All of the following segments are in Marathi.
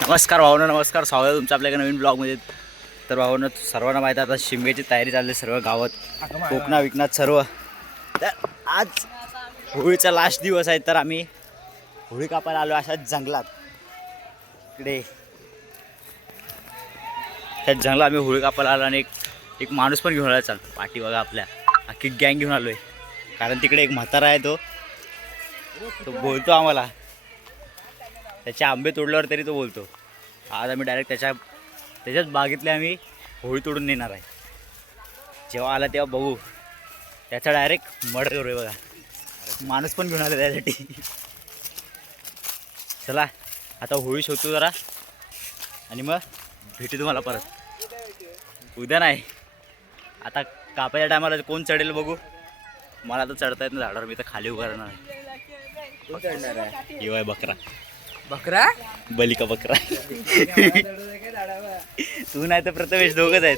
नमस्कार भावना, नमस्कार. स्वागत तुमचं आपल्या नवीन ब्लॉगमध्ये. तर भावना, सर्वांना माहीत आहे आता शिमग्याची तयारी चालली सर्व गावात, कोकणा विकनात सर्व. तर आज होळीचा लास्ट दिवस आहे, तर आम्ही होळी कापायला आलो अशाच जंगलात. इकडे त्या जंगलात आम्ही होळी कापायला आलो आणि एक माणूस पण घेऊन आला. चाल पाठी बघा, आपल्या अख्खी गँग घेऊन आलो आहे. कारण तिकडे एक म्हातारा आहे, तो बोलतो आम्हाला. त्याचे आंबे तोडल्यावर तरी तो बोलतो. आज आम्ही डायरेक्ट त्याच्याच बागेतले आम्ही होळी तोडून नेणार आहे. जेव्हा आला तेव्हा बघू. त्याचा डायरेक्ट मर्डर करूया बघा. माणूस पण घेऊन आला त्यासाठी. चला आता होळी शोधतो जरा आणि मग भेटू तुम्हाला परत. उद्या नाही, आता कापायच्या टायमाला कोण चढेल बघू. मला तर चढता येत नाही झाडावर, मी तर खाली उभा राहणार आहे. येवाय बकरा बकरा बली का बकरा. तू नाही तर प्रथमेश, दोघंच आहेत.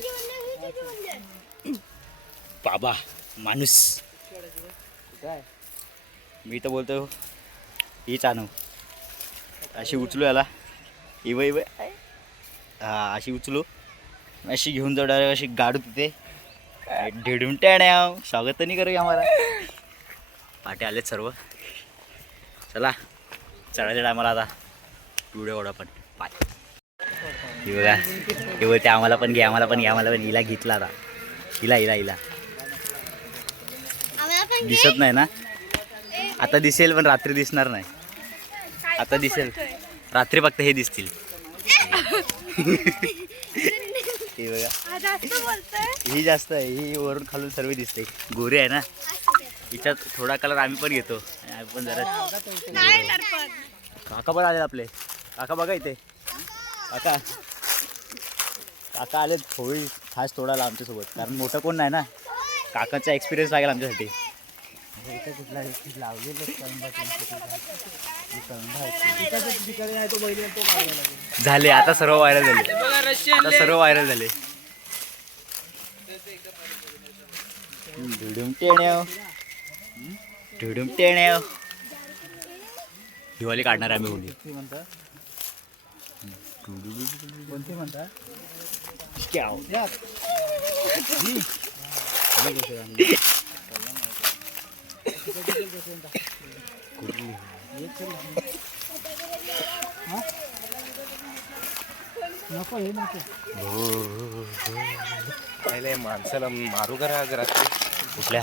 बाबा माणूस, मी तर बोलतो हीच आणू. अशी उचलू याला, इव इव हा, अशी उचलू, अशी घेऊन जाऊ डायरेक्ट, अशी गाडू तिथे ढेडून टाळ्या. स्वागत नाही करूया आम्हाला. पाटे आलेत सर्व. चला चढायच्या टायमाला आता पिवळे ओढा पण पाय. हे बघा, हे बोलते आम्हाला पण घे, आम्हाला पण घे, आम्हाला पण. हिला घेतला आता. हिला दिसत नाही ना आता. दिसेल पण रात्री दिसणार नाही. आता दिसेल रात्री, फक्त हे दिसतील. हे बघा, ही जास्त आहे, ही वरून खालून सर्व दिसते. गोरी आहे ना, हिच्यात थोडा कलर आम्ही पण घेतो. आम्ही पण जरा. काका पण आले आपले. काका बघा इथे, काका आले होळी खास तोडायला आमच्यासोबत. कारण मोठं कोण नाही ना, काकाचा एक्सपिरियन्स लागेल आमच्यासाठी. झाले आता सर्व व्हायरल झाले. आता सर्व व्हायरल झाले. ढुडुम टेण्या दिवाळी काढणार आम्ही होळी. कोणते म्हणतात? नको हे नको. पहिले माणसाला मारू करा जरा. कुठल्या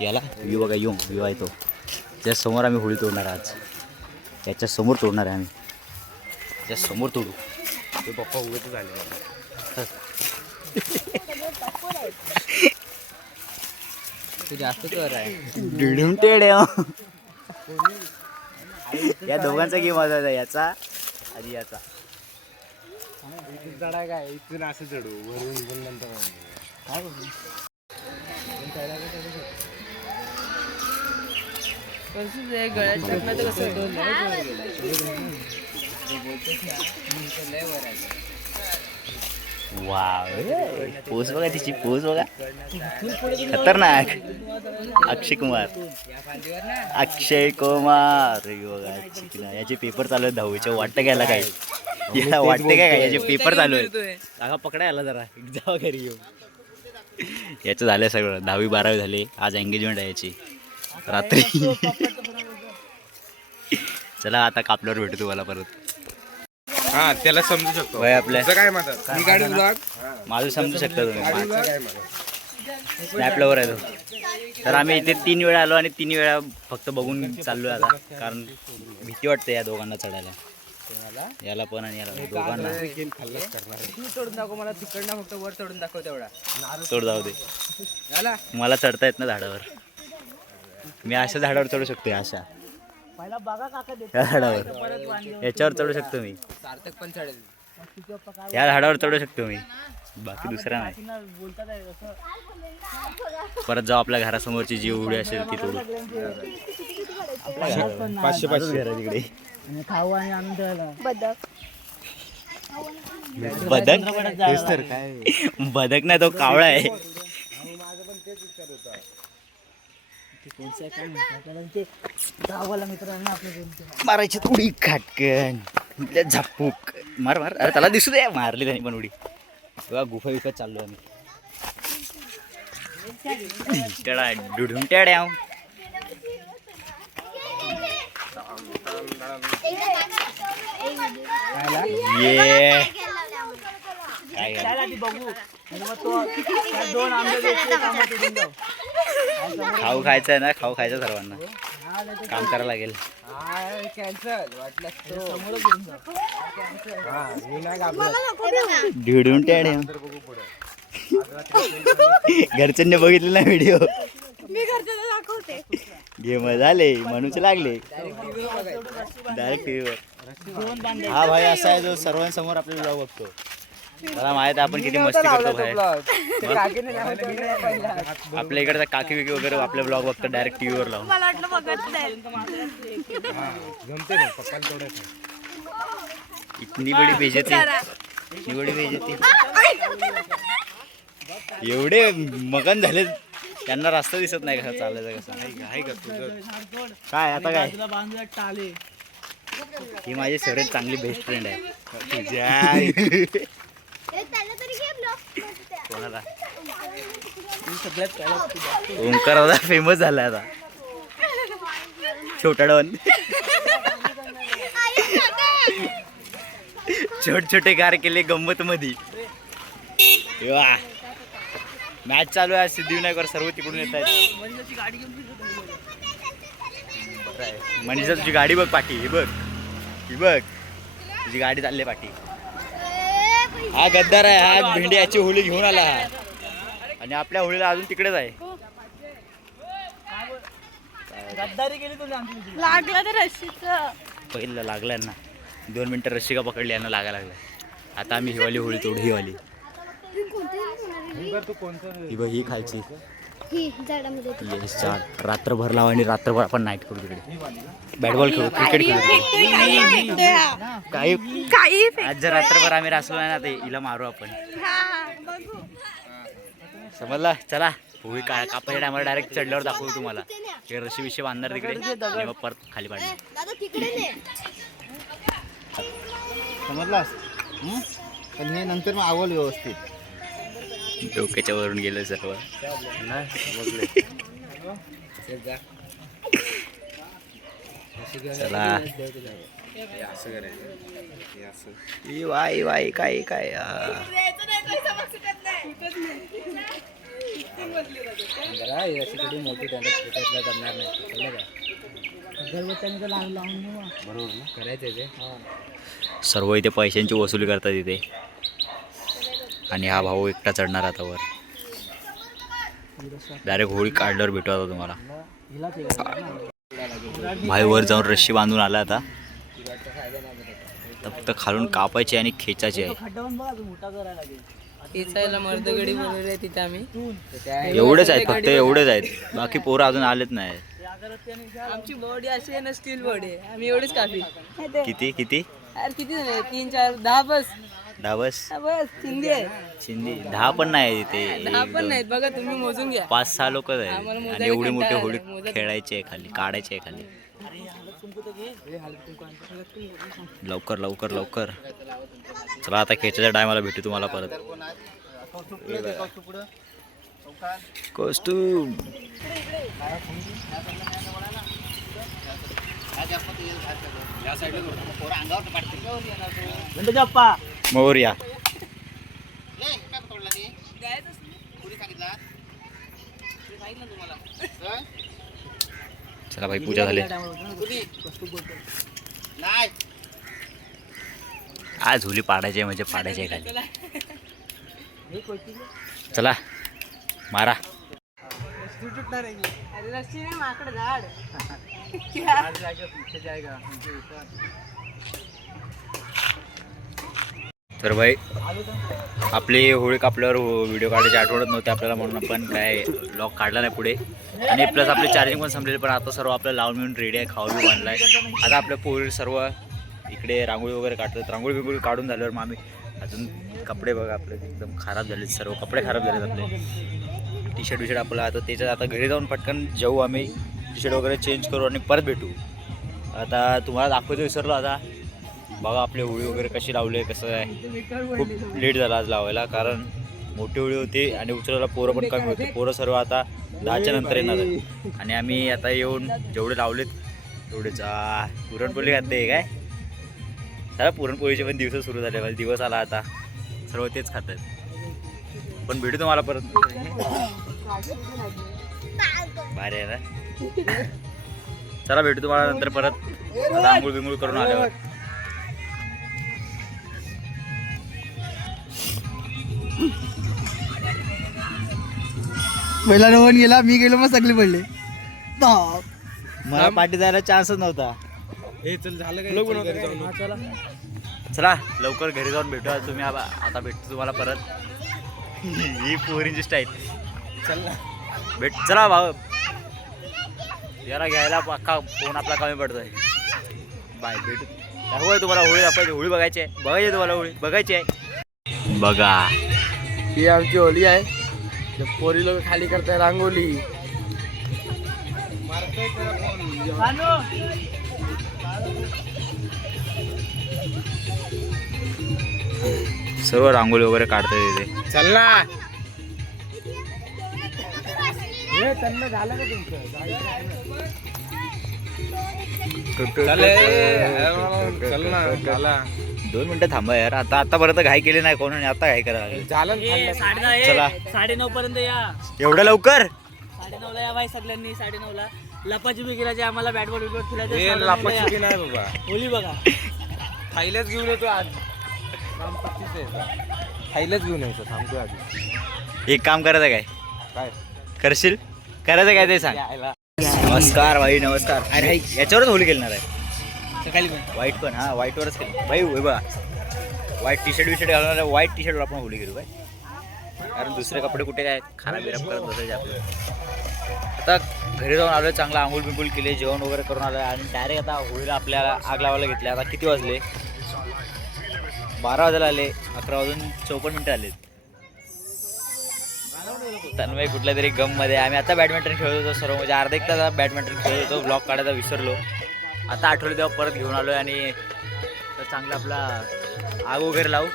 याला व्यू बघा, व्यू आहे तो. त्या समोर आम्ही होळी तोडणार आज. त्याच्या समोर तोडणार आहे आम्ही. त्या समोर तोडू. ते पप्पा उगत झाले. तू जास्त कर आहे. डिडूम टेड्या. या दोघांचा गेम वाजवायचा, याचा आणि याचा. इथून चढाय काय, इथून असं चढू वरून इथून नंतर काय गळ्यात टाकणार तर कसं. वाव, पोच बघा तिची, पोच बघा खतरनाक. अक्षय कुमार बघा चिकना. याचे पेपर चालू आहेत 10वीचे. वाटतं घ्यायला काय, याला वाटते काय याचे पेपर चालू आहेत. काका पकडा याला जरा, जावा घरी येऊ. याचं झालं सगळं. 10वी 12वी झाले. आज एंगेजमेंट आहे याची रात्री. चला आता कापल्यावर भेटू तुम्हाला परत. हा, त्याला समजू शकतो वय आपल्या काय म्हणतात. मी गाडी ब्लॉग माझं समजू शकता तुम्ही. काय म्हणा. स्नॅपलवर आहे तो. तर आम्ही इथे 3 वेळा आलो आणि 3 वेळा फक्त बघून चाललो आहे आता. कारण भीती वाटते या दोघांना चढायला, याला पण आणि याला दोघांना. तू चढून दाखव मला, तिकडनं फक्त वर चढून दाखव तेवढा. चढ जाऊ दे, मला चढता येत ना झाडावर. मी अशा झाडावर चढू शकतो. अशा या झाडावर, याच्यावर चढू शकतो मी. सार्थक पण चढेल. या झाडावर चढू शकतो मी, बाकी दुसरा नाही. परत जाऊ आपल्या घरासमोरची जी उडी असेल ती तोडू. 500 घर तिकडे. खाऊ आणि आणून ठेवायला बदक बदक नाही, तो कावळा आहे. कोणचं काय म्हणतात ते गावाला मित्रांना आपल्या मारायची उडी खाटकन झापूक मार मार. अरे त्याला दिसू दे, मारली त्यांनी पण उडी. तेव्हा गुफा विकत चाललो आम्ही. टेडा डुडूम टेड्या. ये काय बघू मग तो दोन आंबे खाऊ खायचं आहे ना, खाऊ खायचं सर्वांना. काम करायला लागेल. कॅन्सल वाटलं ढिडून टेड्या. घरच्यांनी बघितले ना व्हिडिओ. मी घरच्याला दाखवते. गेम झाले म्हणूच लागले डायरेक्ट टीव्हीवर. हा भाई असा आहे जो सर्वांसमोर आपले ब्लॉग बघतो. मला माहित आहे आपण किती मस्ती करतो भाई. आपल्या इकडचा काकी विकी वगैरे आपले ब्लॉग बघतो डायरेक्ट टीव्हीवर लावून. मला वाटलं बघत नाही. इतनी बडी बेइज्जती, इतनी बडी बेइज्जती. एवढे मगन झाले त्यांना रस्ता दिसत नाही कसा चालायचा कसा. काय आता काय, ही माझी सगळ्यात चांगली बेस्ट फ्रेंड आहे. कोणाला ओंकार दादा फेमस झाला आता. छोटा डॉन. छोटे छोटे कार केले गंमत मध्ये. मॅच चालू आहे. सिद्धिविनायकवर सर्व तिकडून येत आहेत. मनीषा तुझी गाडी बघ पाठी. ही बघ, ही बघ तुझी गाडी चालली पाठी. हा गद्दार आहे. हा भेंड्याची होळी घेऊन आला हा. आणि आपल्या होळीला अजून तिकडेच आहे. गद्दारी केली तुला. लागलं तर रशीचं. पहिलं लागलाय ना. 2 मिनिटं रशिका पकडली यांना लागायला लागलं. आता आम्ही हिवाली होळी तोडू. हिवाली ही बघ, ही खायची. येस, रात्रभर लावा आणि रात्रभर आपण नाईट करू तिकडे. बॅटबॉल खेळू, क्रिकेट खेळू. काही आज जर रात्रभर आम्ही रासलो नाही ना ते हिला मारू आपण. समजला. चला होळी काय कापायच्या टायमाला डायरेक्ट चढल्यावर दाखवू तुम्हाला. हे रशी विषय बांधणार तिकडे आणि मग परत खाली पाडणार. समजलास. पण हे नंतर मग आवल व्यवस्थित. डोक्याच्या वरून गेलं सर्व. चला वाई वाई काय काय. मोठी जमणार नाही. करायचं सर्व इथे पैशांची वसुली करतात इथे. आणि हा भाऊ एकटा चढणार आता वर. डायरेक्ट होळी काढल्यावर भेटू आता तुम्हाला. भाई वर जाऊन रस्सी बांधून आला आता. फक्त खालून कापायची आणि खेचायची आहे. खेचायला मर्दगडी बोलवले तिथे आम्ही. एवढेच आहेत, फक्त एवढेच आहेत. बाकी पोरं अजून आलेत नाही. आमची बॉडी अशी आहे ना, स्टील बॉडी आहे. आम्ही एवढेच कापी. किती किती अरे किती झाले? 3 4 10 बस. 10 बस. बस चिंदी आहे. शिंदे 10 पण नाही इथे. 10 पण नाहीत. बघा तुम्ही मोजून घ्या. 5-6 लोक आहेत. आम्हाला मोजायला आणि एवढी मोठी कंटाळा होळी आला. मोजा. खेळायची आहे खाली, काढायची आहे खाली. लवकर लवकर लवकर. चला आता खेचायच्या टायमाला भेटू तुम्हाला परत. कॉस्ट्यूम मोर्या. चला भाई पूजा झाली. आज होली पाडायची म्हणजे पाडायची खाली. चला मारा. तर भाई आपली होळी कापल्यावर व्हिडिओ काढायची आठवणत नव्हते आपल्याला, म्हणून आपण काय ब्लॉग काढला नाही पुढे. आणि प्लस आपले चार्जिंग पण संपलेले. पण आता सर्व आपल्याला लावून मिळून रेडी आहे, खाऊ बी बांधला आहे. आता आपल्या पोरी सर्व इकडे रांगोळी वगैरे काढतात. रांगोळी बिंगोळी काढून झाल्यावर मग आम्ही अजून कपडे बघा आपले एकदम खराब झाले. सर्व कपडे खराब झालेत आपले. टी शर्ट आपला आता त्याच्यात आता घरी जाऊन पटकन जाऊ आम्ही टी शर्ट वगैरे चेंज करू आणि परत भेटू. आता तुम्हाला दाखवायचं विसरलो. आता बघा आपले होळी वगैरे कशी लावले कसं आहे. खूप लेट झाला आज लावायला कारण मोठी होळी होती आणि उचलायला पोरं पण कमी होते. पोरं सर्व आता 10च्या नंतर येणार आहे आणि आम्ही आता येऊन जेवढे लावलेत तेवढेच पुरणपोळी खाते काय. चला पुरणपोळीचे पण दिवस सुरू झाले. म्हणजे दिवस आला आता सर्व तेच खात आहेत. पण भेटू तुम्हाला परत. भारी आहे ना. चला भेटू तुम्हाला नंतर परत. आता आंघोळ बिंगोळ करून आल्यावर. पहिला रोहन गेला, मी गेलो, मग सगळे पडले. मला पाठी जायला चान्सच नव्हता. हे चल झालं काय. चला लवकर घरी जाऊन भेटूया. तुम्ही आता भेटतो तुम्हाला परत. ही पोरींची स्टाईल. चल ना भेट. चला भाऊ जरा घ्यायला अख्खा फोन आपला कमी पडतोय. बाय भेटू. दाखवाय तुम्हाला होळी दाखवायची. होळी बघायची आहे. बघायची तुम्हाला होळी बघायची आहे. बघा ही आमची होळी आहे. पोरी लोक खाली करताय रांगोली. सर्व रांगोळी वगैरे काढतात तिथे. चल ना. त्यांना झालं का तुमचं. चल ना झाला. 2 मिनिटं थांबा यार. आता परत घाई केली नाही कोणाने. आता घाई करा लागेल. झालं चला 9:30 पर्यंत या. एवढं लवकर. 9:30 या बाई सगळ्यांनी. 9:30 लपाची बी खेळायची आम्हाला. बॅट बॉल खेळायचं. हे लापाची नाही बाबा. होळी बघा. थाईलाच घेऊन येतो आज. थाईलाच घेऊन यायचं थांबतो आधी. एक काम करायचं काय काय करशील. करायचं काय ते सांग. नमस्कार भाई नमस्कार. अरे याच्यावरच होळी खेळणार आहे. सकाळी व्हाईट पण हा व्हाईटवरच खेळ भाई. होय बघा व्हाईट टी शर्ट घालणार आहे. व्हाईट टी शर्टवर आपण होळी खेळू काय. कारण दुसरे कपडे कुठे काय खराब बिराब करत बसायचे आपलं. आता घरी जाऊन आलो. चांगला आंघोळ बिंघोळ केले. जेवण वगैरे करून आलं आणि डायरेक्ट आता होळीला आपल्याला आग लावायला घेतले. आता किती वाजले 12 वाजायला आले. 11 वाजून 54 मिनिटं आलेत. तन्मय कुठल्या तरी गममध्ये. आम्ही आता बॅडमिंटन खेळत होतो सर्व. म्हणजे अर्धा एक तास बॅडमिंटन खेळत होतो. ब्लॉग काढायचा विसरलो. आता आठवलं तेव्हा परत घेऊन आलो आणि तर चांगला आपला आग वगैरे लावू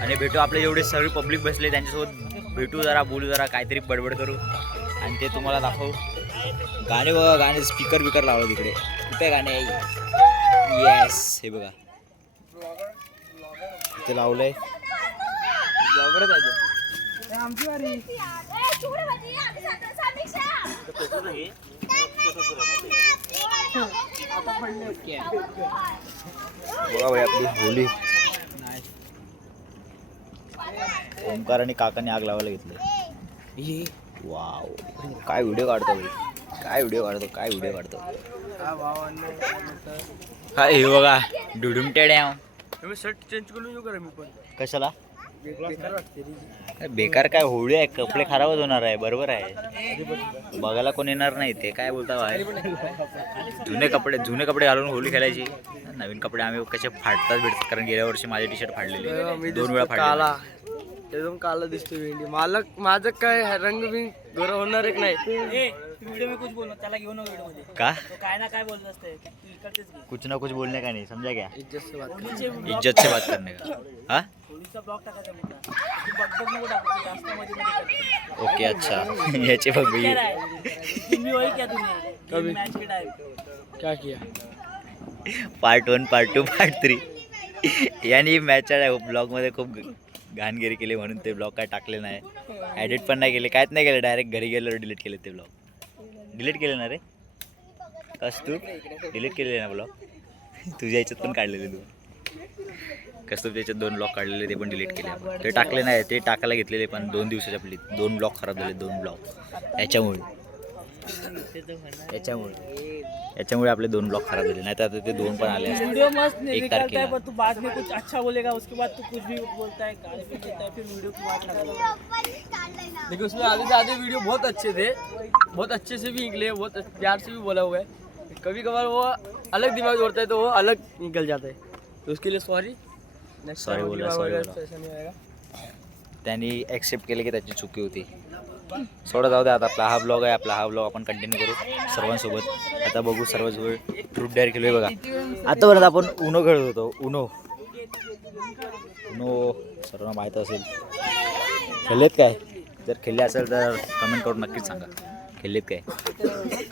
आणि भेटू. आपले जेवढे सर्व पब्लिक बसले त्यांच्यासोबत भेटू. जरा बोलू. जरा काहीतरी बडबड करू आणि ते तुम्हाला दाखवू. गाणे बघा. गाणे स्पीकर बिकर लावलं तिकडे. कुठे गाणे आहे. येस हे बघा ते लावलंय. ब्लॉगरच आहे. आमची वारी. बघा भाई आपली होळी. ओमकार आणि काकाने आग लावायला घेतली. वाव काय व्हिडिओ काढतो भाई. काय व्हिडिओ काढतो. हा हे बघा डुडुमटेड आहे. शर्ट चेंज करून येऊ करा मी पण. कशाला बेकार काय होळी आहे. कपडे खराबच होणार आहे. बरोबर आहे. बघायला कोण येणार नाही. ते काय बोलता बाहेर. जुने कपडे घालून होळी खेळायची. नवीन कपडे आम्ही कसे फाडतात भेटतात. कारण गेल्या वर्षी माझे टी शर्ट फाडलेले 2 वेळा फाडले. एकदम काला दिसतो भेंडी. माझं काय रंग बिंग गोरा होणार एक नाही. व्हिडिओ में कुछ बोलना त्याला घेऊन व्हिडिओ मध्ये का काय ना काय बोलत असते. कुछ ना कुछ बोलने का नहीं. समझा क्या. इज्जत से बात इज्जत से बात करने का. हा होळीचा ब्लॉग टाकायचा मोठा. बघ नको टाकू. जास्त मध्ये ओके अच्छा याचे बघ भाई. तुम्ही होई क्या तुम्ही कभी मैच के टाइम क्या किया. पार्ट 1 पार्ट 2 पार्ट 3 यांनी मॅचच्या ब्लॉगमध्ये खूप घाणगिरी केली म्हणून ते ब्लॉग काय टाकले नाही. एडिट पण नाही केले. काहीच नाही केलं. डायरेक्ट घरी गेल्यावर डिलीट केले ते ब्लॉग. डिलीट केले ना रे. कस तू डिलीट केलेले ना ब्लॉग. तुझ्या याच्यात पण काढलेले तू. कसं त्याच्यात 2 ब्लॉग काढलेले ते पण डिलीट केले. ते टाकले नाही. ते टाकायला घेतलेले पण 2 दिवसाच्या आपली 2 ब्लॉग खराब झाले. 2 ब्लॉग याच्यामुळे आपले 2 ब्लॉग खराब झाले. नाही तर आता ते 2 पण आले. वीडियो मस्त 1 निकलता है तारखेला. पर तू बाद में कुछ अच्छा बोलेगा उसके बाद तू कुछ भी बोलता है गाली भी देता है फिर वीडियो की बात लगेगा. देखो उसमें आधे से आधे वीडियो बहुत अच्छे थे. बहुत अच्छे से भी निकले. बहुत प्यार से भी बोला हुआ है. कभी कभार वो अलग दिमाग जोड़ता है तो वो अलग निकल जाता है. तो उसके लिए सॉरी. सॉरी बोला. त्यांनी ॲक्सेप्ट केलं की त्याची चुकी होती. सोडा जाऊ दे आता. आपला हा ब्लॉग आहे. आपला हा ब्लॉग आपण कंटिन्यू करू सर्वांसोबत. आता बघू सर्वांसोबत ट्रूप डायर खेळूया बघा. आतापर्यंत आपण उनो खेळत होतो. उनो सर्वांना माहीत असेल. खेळलेत काय? जर खेळले असेल तर कमेंट करून नक्कीच सांगा खेळलेत काय.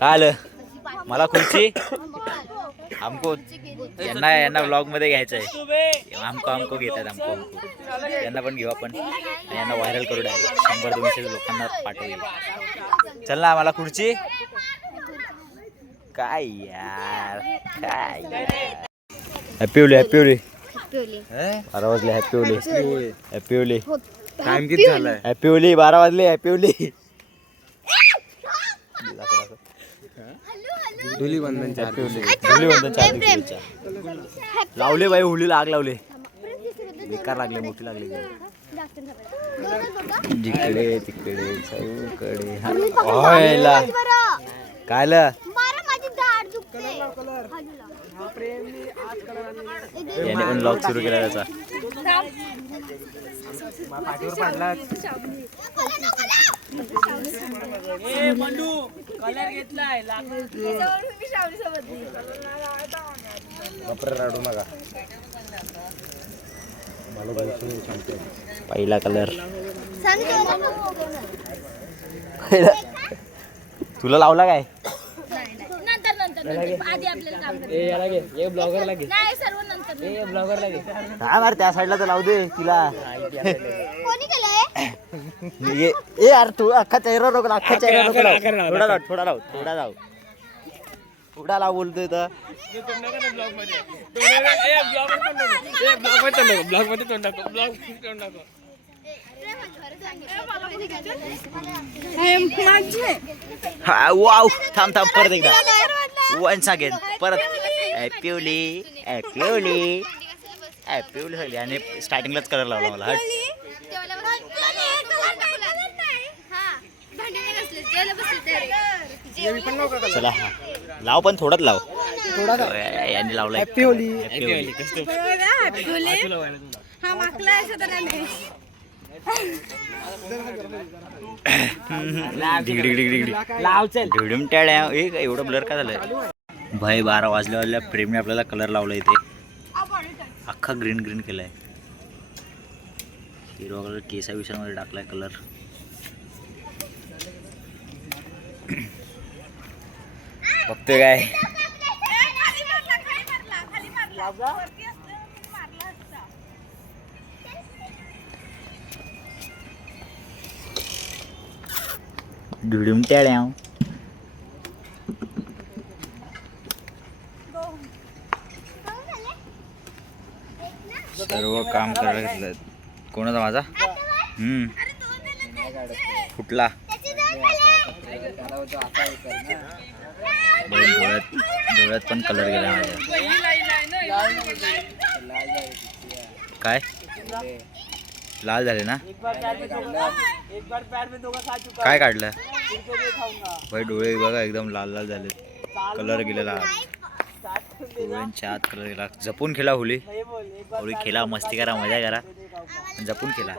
काय आलं मला खुर्ची आमको यांना ब्लॉगमध्ये घ्यायचं आहे. आमको घेतात आमको यांना पण घेऊ आपण. यांना व्हायरल करू डायरेक्ट 100-200 लोकांना पाठवू. चल ना मला खुर्ची. काय यार काय हॅपी होली. 12 वाजले. Happy Holy. टाइम किती झालाय? Happy Holy. 12 वाजले. Happy Holy. धुलीवंदनच्या धुलीवंदनच्या हार्दिक शुभेच्छा. लावले बाई होलीला आग लावले. बेकार लागले. मोठी लागली. जिकडे तिकडे चौकडे व्हायला कायला याने पण ब्लॉग सुरू केला त्याचा. पाठीवर पडला. कलर घेतलाय रडू नका. पहिला कलर तुला लावला काय? आधी आपल्याला काम करायचं. ये ब्लॉगर लागे नाही सर्व नंतर. ये ब्लॉगर लागे. काय मार त्या साईडला तर लावू दे तिला. कोणी केलंय? ए यार तू अख्खा चेहरा नको. अख्खा चेहरा नको लाव. थोडा लाव बोलतोय तर. हा वाव. थांब परत एकदा वन्स अगेन परत. हॅपी होली झाली. आणि स्टार्टिंगलाच कलर लावला मला. हट. चला लाव पण थोडाच लाव. यांनी लावला. Happy Holy. हा माकला असं तर नाही. एवढं ब्लर का झालंय भाई. 12 वाजल्या प्रेमने आपल्याला कलर लावला इथे. अख्खा ग्रीन केलाय. हिरवा कलर केसा विषामध्ये टाकलाय कलर. बघतोय काय धुडूम टाळ्या. सर्व काम करायला घेतलं. कोणाचा माझा फुटला. डोळ्यात पण कलर गेला माझ्या. काय लाल झाले ना. काय काढलं भाई. डोळे बघा एकदम लाल झाले. कलर गेलेला. डोळ्यांच्या आत कलर गेला. जपून खेळा होली खेळा. मस्ती करा मजा करा. जपून खेळा.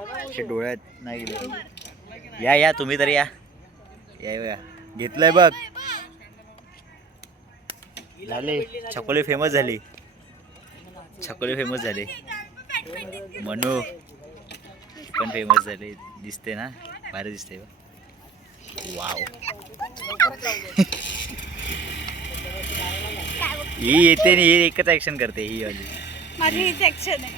डोळ्यात नाही गेले. या तुम्ही तरी या. घेतलंय बघ. झाले. छकोली फेमस झाली. मनू पण फेमस झाले. दिसते ना भारी दिसते. वाव. ही येते आणि ही एकच ऍक्शन करते. ही वाली माझी हीच ऍक्शन आहे.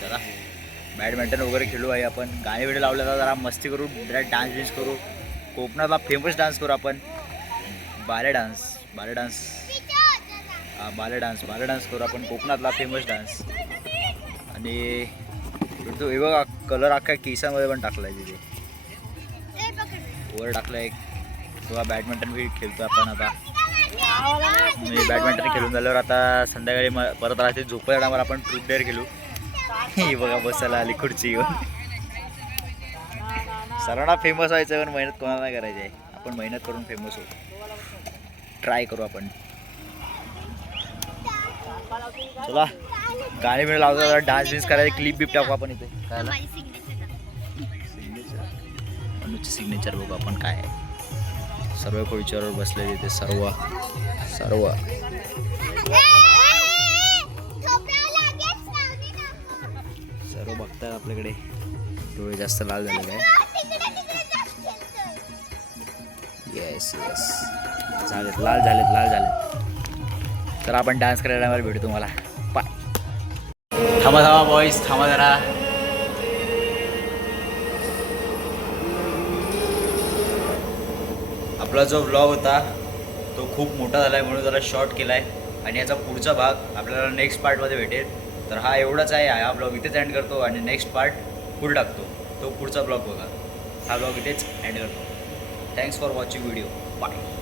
चला बॅडमिंटन वगैरे खेळू आहे आपण. गाणे बिणे लावले तर जरा मस्ती करू. डान्स करू. कोकणातला फेमस डान्स करू आपण. बाले डान्स करू आपण. कोकणातला फेमस डान्स. आणि हे बघा कलर अख्ख्या केसांमध्ये पण टाकलाय. तिथे वर टाकलाय. तेव्हा बॅडमिंटन बी खेळतो आपण. आता बॅडमिंटन खेळून झाल्यावर आता संध्याकाळी परत राहते झोपायच्या टायमाला आपण ट्रूप डायर खेळू. ही बघा बसायला आली खुर्ची घेऊन. सर्वांना फेमस व्हायचं पण मेहनत कोणाला नाही करायची आहे. आपण मेहनत करून फेमस होऊ. ट्राय करू आपण. चला गाणी बिणी लावतो. डान्स बिन्स करायचे. क्लिप बिप टाकू आपण इथे. जानूचे सिग्नेचर बघू आपण काय आहे. सर्व खुर्चीवर बसले तिथे सर्व सर्व सर्व बघतात आपल्याकडे. डोळे जास्त लाल झालेले आहे. येस येस झालेत लाल झालेत लाल झालेत. तर आपण डान्स करायला मला भेटू तुम्हाला. पाय थांबा थांबा बॉईज थांबा जरा. आपला जो व्लॉग होता तो खूप मोठा झाला आहे म्हणून जरा शॉर्ट केला आहे. आणि याचा पुढचा भाग आपल्याला नेक्स्ट पार्टमध्ये भेटेल. तर हा एवढाच आहे. हा ब्लॉग इथेच एंड करतो आणि नेक्स्ट पार्ट पुढे टाकतो. तो पुढचा ब्लॉग बघा. हा ब्लॉग इथेच एंड करतो. Thanks for watching video. Bye.